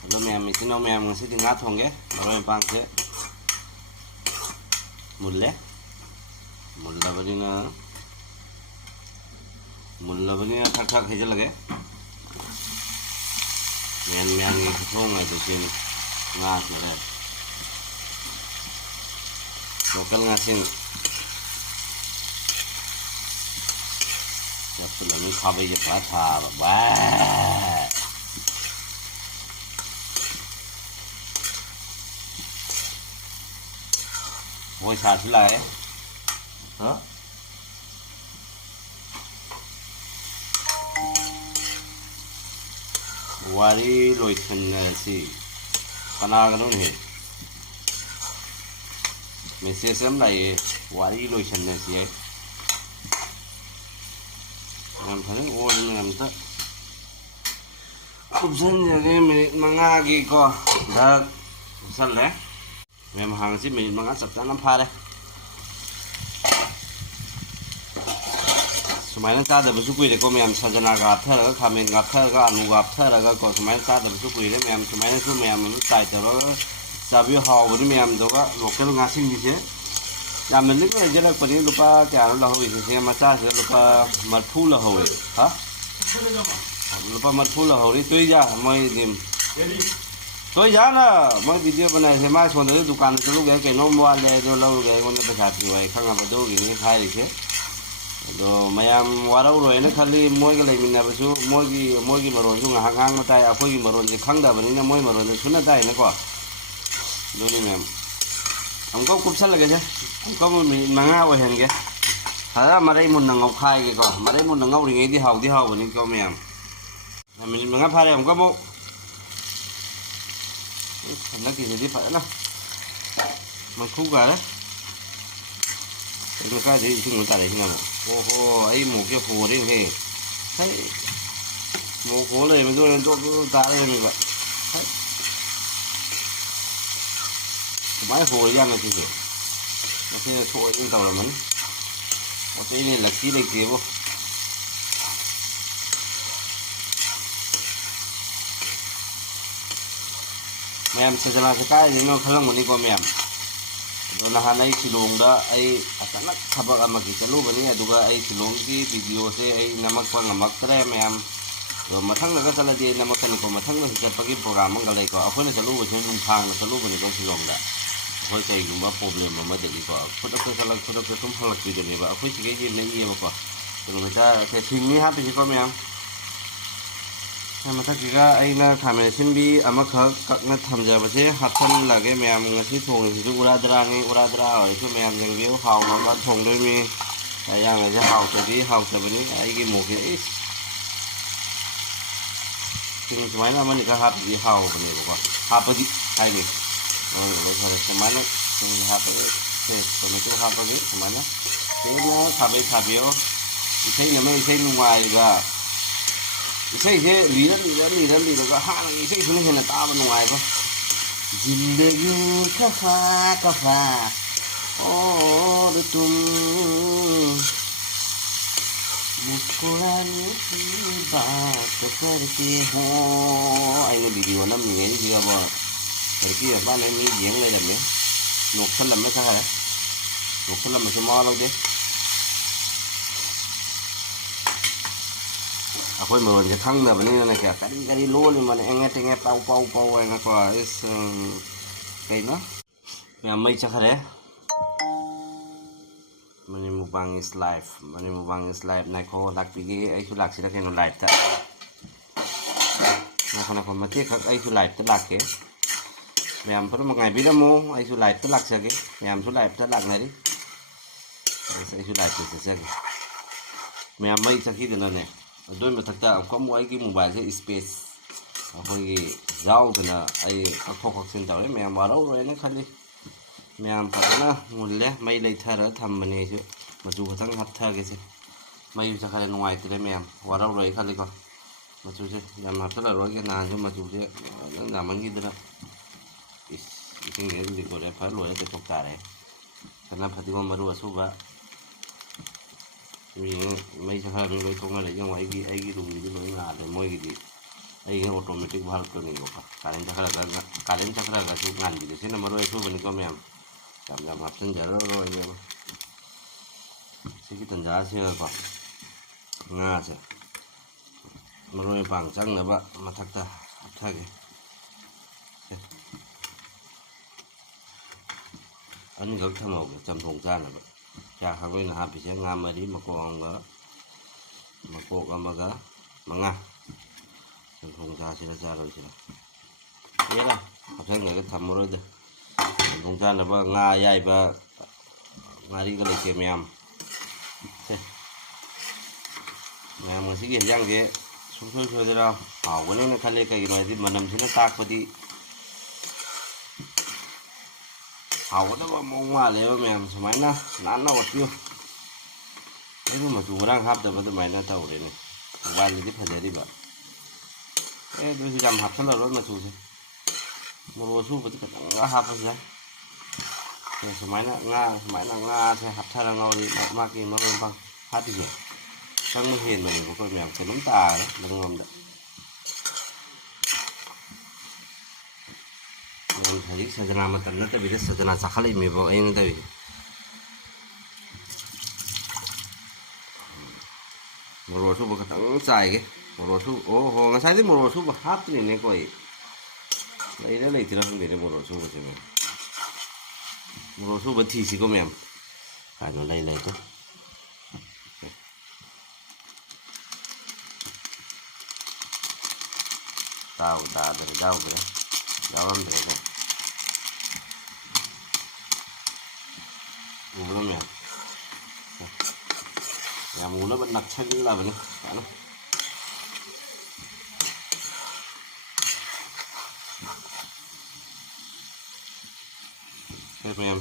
Hello ma'am, isin ma'am ngasi di ngat hongge, baru yang pangse, mulle beri na thak thak hijau lagi, myan ni thong ay tusin ngat lagi, lokal ngasin, waktu lagi kabe je patha, wah. Ôi xả thứ lại đó wari loichen si kana cái này mình sẽ xem lại wari loichen này si làm thấy ô lên làm thế cũng dân giờ cái mình mang nga gì co được sẵn đấy mềm hàng xí mình mang ăn sập trắng 5 pha đây. Sumai nó ta được bớt quỳ để cô mềm sajana gạt thở rồi khamen gạt thở rồi anu gạt thở rồi có sumai nó ta được bớt quỳ đấy mềm sumai nó cứ mềm nó tài cho nó sabi hào với mềm đó có một cái ngã sinh gì thế. Làm mình lúc này giờ là phần lupa cái nó là hồi thì mà cha sẽ lupa mật phu là hồi hả? Lupa mật phu là hồi đi tuy ra mới tìm tôi giá là mấy video bên này thì mai xuống tới dukaan cho lúc cái nó mua lên rồi lâu cái con nó phải thì vậy không làm đâu cái này khai được chứ rồi mấy em qua đâu rồi nó khali mỗi cái này mình là số mỗi cái mà rồi chúng là hàng hàng nó tay à cái mà rồi thì khăng đã bên này mỗi mà rồi nó xuống nó tay nó quoi rồi đi mềm ông có cúp sắt là cái chứ ông có mình mang ao hình cái thật ra mà đây muốn là ngọc khai cái quoi mà đây muốn là ngọc thì nghe đi học bên này có mềm mình mang phai đây ông có bộ nó kỳ gì phải nó mà khúc gà đấy cái gì chúng ta đấy nào ô hô ấy một cái hồ đấy hề thấy một hồ này mình lên chỗ ta đây mình vậy thấy máy hồ đi ăn là gì nó sẽ thôi những tàu là mình có cái này là kỹ này kia vô mềm sẽ là cái gì nó khăng một đi qua mềm rồi là hai silong đó ai asalnya kabar ama kita lu bani aduga ai silong ki video se ai namak pa ngamak tre mềm rồi mathang na ka sala di namak kan ko mathang na sa pagi program ang galay ko ako na sa lu sa nung phang na sa lu bani ko silong da ako kay gumba problem ma madali ko ako ko sala ko ko tum phang video ni ba ako sige ji na iya ba ko rồi người ta cái thing ni ha thì có mềm mà thắc cái ai là tham gia xin bi ama khắc các nó tham gia vào thế hạt thân là cái mềm người xí thùng thì uradra ở cái mềm dành biếu hào nó đã thùng đôi mi cái yang này sẽ hào từ đi hào từ bên ấy cái một cái chừng mấy năm mình có hạt gì hào bên này có hạt gì hay đi rồi thôi mấy nó hạt cái còn mấy cái hạt cái mấy nó cái nó thà biếu thì thấy là mấy thấy ngoài là इसे लीरन का हाँ इसे सुने हैं ना ताब नुआए को जिंदगी कफा और तुम मुस्कुराने की बात करते हो आइने वीडियो ना मिले जी अब लड़की है बाने में येंग ले लम्बे नोक्सल लम्बे सा है नोक्सल लम्बे से मार लो दे akwai mà mình thăng là bên này kìa cái đi lúa nhưng mà nghe pau này có cái nó nhà mây chắc thế mình một bằng is live này có đặc biệt cái ấy chú lạc sẽ là cái nó live thật nó còn mà tiếc các ấy chú live tất lạc cái mềm phải một ngày biết đâu mua ấy chú live tất lạc sẽ cái mềm chú live tất lạc này đi ấy chú live thì sẽ mềm mây chắc khi được này đôi mà thật ra có mỗi cái mobile cái space hồi giàu thì là ai học sinh tới mẹ mà đâu rồi nó khăn đi mẹ phải nó nguồn lẽ mấy lấy thà đó thầm mình này chứ mà dù thằng hấp thà cái gì mấy chắc là ngoài thì đấy mẹ vào đâu rồi khăn đi con mà chú chứ làm hấp rất là rồi cái nào nhưng mà chú chứ nó làm ăn gì đó cái nghĩa gì của đấy phải lùi để tục cả đấy thành ra phải đi mà đua số vợ vì mấy thằng mình lấy công nghệ để cho ngoài cái dùng gì cái lối ngả để môi cái gì ꯑꯩꯒꯤ automatic ꯚꯥꯜꯕꯇꯨꯅꯤꯕꯀꯣ ꯀꯥꯔꯦꯟ ꯆꯠꯈ꯭ꯔꯒꯁꯨ ꯉꯥꯟꯕꯤꯗ ꯁꯤꯅ ꯃꯔꯣꯏ ꯑꯁꯨꯕꯅꯤꯀꯣ ꯃꯌꯥꯝ ꯌꯥꯝ ꯍꯥꯞꯆꯤꯟꯖꯔꯔꯣꯏꯒꯦꯕ ꯁꯤꯒꯤ ꯇꯟꯖꯥꯁꯤꯒꯀꯣ ꯉꯥꯁꯦ ꯃꯔꯣꯏ ꯃꯄꯥꯡ ꯆꯪꯅꯕ ꯃꯊꯛꯇ ꯍꯥꯞꯊꯒꯦ ꯑꯅꯤꯈꯛ ꯊꯝꯍꯧꯒꯦ ꯆꯝꯊꯣꯡ ꯆꯥꯅꯕ ꯆꯥꯛ ꯑꯩꯈꯣꯏꯅ ꯍꯥꯞꯄꯤꯁꯦ ꯉꯥ ꯃꯔꯤ ꯃꯀꯣꯛ ꯑꯃꯒ ꯃꯉꯥ ꯆꯝꯊꯣꯡ ꯆꯥꯁꯤꯔ ꯆꯥꯔꯣꯏꯁꯤꯔ ꯌꯦꯔ ꯍꯥꯞꯆꯟꯈ꯭ꯔꯒ ꯊꯝꯃꯔꯣꯏꯗ ꯆꯝꯊꯣꯡ ꯆꯥꯅꯕ ꯉꯥ ꯑꯌꯥꯏꯕ ꯉꯥꯔꯤꯒ ꯂꯩꯇꯦ ꯃꯌꯥꯝ ꯃꯌꯥꯝ ꯉꯁꯤꯒꯤ ꯍꯦꯟꯖꯥꯡꯁꯦ ꯁꯨꯡꯁꯣꯏ ꯁꯣꯏꯗꯅ ꯍꯥꯎꯒꯅꯤꯅ ꯈꯜꯂꯦ ꯀꯩꯒꯤꯅꯣ ꯍꯥꯏꯗꯤ ꯃꯅꯝꯁꯤꯅ ꯇꯥꯛꯄꯗꯤ ꯍꯥꯎꯒꯗꯕ ꯃꯑꯣꯡ ꯃꯥꯜꯂꯦꯕ ꯃꯌꯥꯝ ꯁꯨꯃꯥꯏꯅ ꯅꯥꯟꯅ ꯑꯣꯠꯄꯤꯌꯨ ꯑꯩꯕꯨ ꯃꯆꯨ ꯃꯔꯥꯡ ꯍꯥꯞꯇꯕ ꯑꯗꯨꯃꯥꯏꯅ ꯇꯧꯔꯦꯅꯦ ꯃꯣꯕꯥꯏꯜꯗꯗꯤ ꯐꯖꯔꯤꯕ ꯑꯗꯨꯁꯨ ꯌꯥꯝ ꯍꯥꯞꯆꯜꯂꯔꯣꯏ ꯃꯆꯨꯁꯦ ꯃꯣꯔꯣꯛ ꯑꯁꯨꯕꯗꯤ ꯈꯤꯇꯪꯒ ꯍꯥꯞꯄꯁꯨ ꯌꯥꯏ ꯁꯨꯃꯥꯏꯅ ꯉꯥꯁꯦ ꯍꯥꯞꯊꯔ ꯉꯧꯔꯤ ꯃꯥꯒꯤ ꯃꯔꯣꯏ ꯃꯄꯥꯡ ꯍꯥꯞꯄꯤꯁꯦ ꯆꯪꯕ ꯍꯦꯟꯕꯅꯦꯕꯀꯣ ꯃꯌꯥꯝ ꯀꯩꯅꯣꯝ ꯇꯥꯔꯦ ꯃꯅꯨꯡꯂꯣꯝꯗ ꯍꯧꯖꯤꯛ ꯁꯖꯅꯥ ꯃꯇꯝ ꯅꯠꯇꯕꯤꯗ ꯁꯖꯅꯥ ꯆꯥꯈꯠꯂꯛꯏꯃꯦꯕ ꯑꯩꯅ ꯇꯧꯔꯤꯁꯦ ꯃꯣꯔꯣꯛ ꯑꯁꯨꯕ ꯈꯤꯇꯪ ꯆꯥꯏꯒꯦ ꯃꯣꯔꯣꯛ ꯑꯁꯨꯕ ꯑꯣꯍꯣ ꯉꯁꯥꯏꯗꯤ ꯃꯣꯔꯣꯛ ꯑꯁꯨꯕ ꯍꯥꯞꯇ꯭ꯔꯤꯅꯦꯀꯣ ꯑꯩ ꯂꯩꯔ ꯂꯩꯇ꯭ꯔꯥ ꯈꯪꯗꯦꯅꯦ ꯃꯣꯔꯣꯛ ꯑꯁꯨꯕꯁꯦ ꯃꯌꯥꯝ ꯃꯣꯔꯣꯛ ꯑꯁꯨꯕ ꯊꯤꯁꯤꯀꯣ ꯃꯌꯥꯝ ꯀꯩꯅꯣ ꯂꯩꯇꯣ ꯇꯥꯗ꯭ꯔꯦ ꯌꯥꯎꯔꯝꯗ꯭ꯔꯦꯀꯣ ꯎꯕ꯭ꯔꯣ ꯃꯌꯥꯝ ꯌꯥꯝ ꯎꯅꯕ ꯅꯛꯁꯜꯂꯕꯅꯤ ꯀꯩꯅꯣ mềm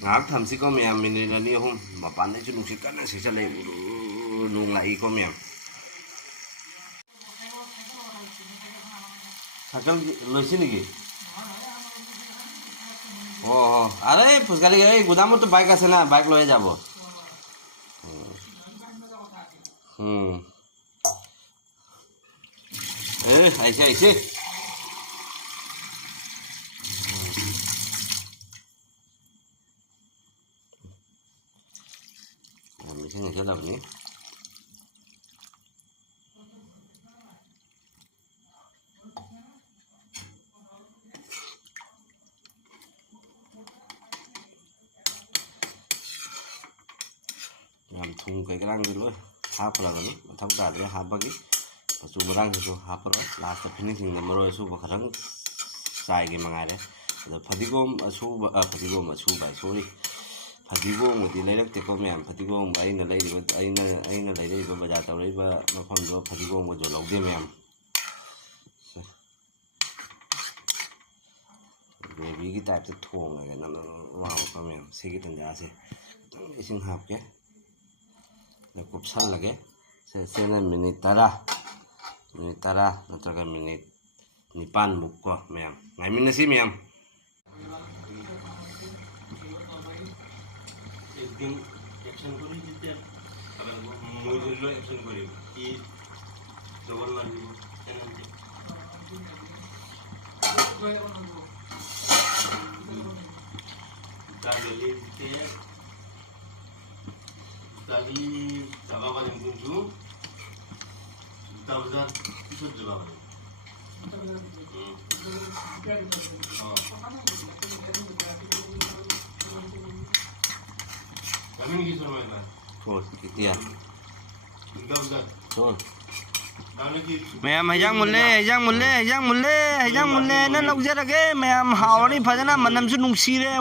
ngáp thầm xí có mềm mình là nhiều không mà bán đấy chứ đúng xí cắn xí cho lấy luôn lại có mềm sakal loisin lagi oh are puskali এই গুদামত তো বাইক আছে না bike লয়ে যাব আইছে missing এসে লাভনি làm thùng cái răng rồi hấp là nó thấu cả rồi hấp bagi chú răng thì chú hấp rồi last finishing là rồi chú bạc răng xài cái mangai đấy rồi fatigom chú bài sorry fatigom một tí lấy được thì có mềm fatigom anh là lấy được anh là lấy được bây giờ tao lấy ba nó không có fatigom một chỗ lâu đêm mềm về vì cái type chất thuồng này nó vào có mềm xí cái tầng giá xí cái sinh hạp cái cục săn là cái sẽ là minute tara nataga minute nipan buko mềm ngày mình xí mềm action kori jite agar mujullo action kori e double lagi enante tagli jite tagli jagawa yang kunju tabzan isut jagawa kami ni kisah mana? Thôi, cái tiền. Thôi. Mẹ mày giang một lê nó lâu ra cái mẹ hào đi phải na mà nằm xuống nung xi đấy.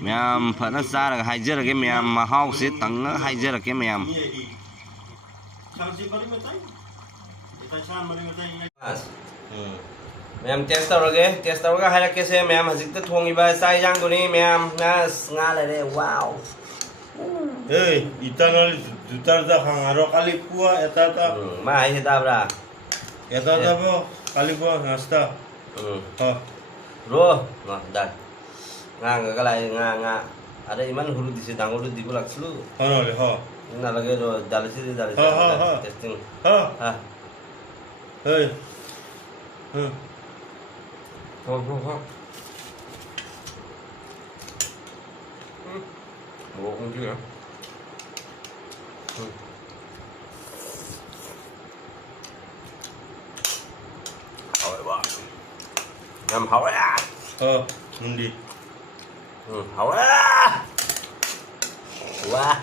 Mẹ phải nó ra là hay giờ cái mẹ mà hào sẽ tăng nó hay giờ cái mẹ. Ma'am test tawraga halake se ma'am hazikta thongiba sai jang doni ma'am nga lare wow ei itanal jutar da khangaro kali pua eta ta ma ai tabra eta ta bo kali pua nasta ha ro no dak nga ga lai nga ada iman huru disi dangolu dibulak slu hono le ho Nalagay ro dalisi testing. Ha. Ah. Hey. Không. Ủa không chưa hả? Hỏi bà. Nhầm hỏi à. Mundi. Hỏi à. Qua.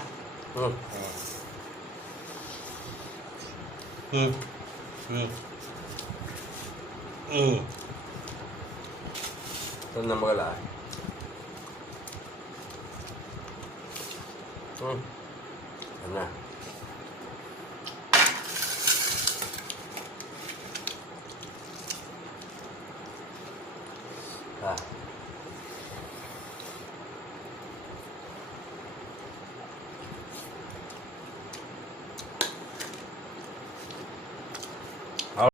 Tôi nằm lại. Đúng nè. À.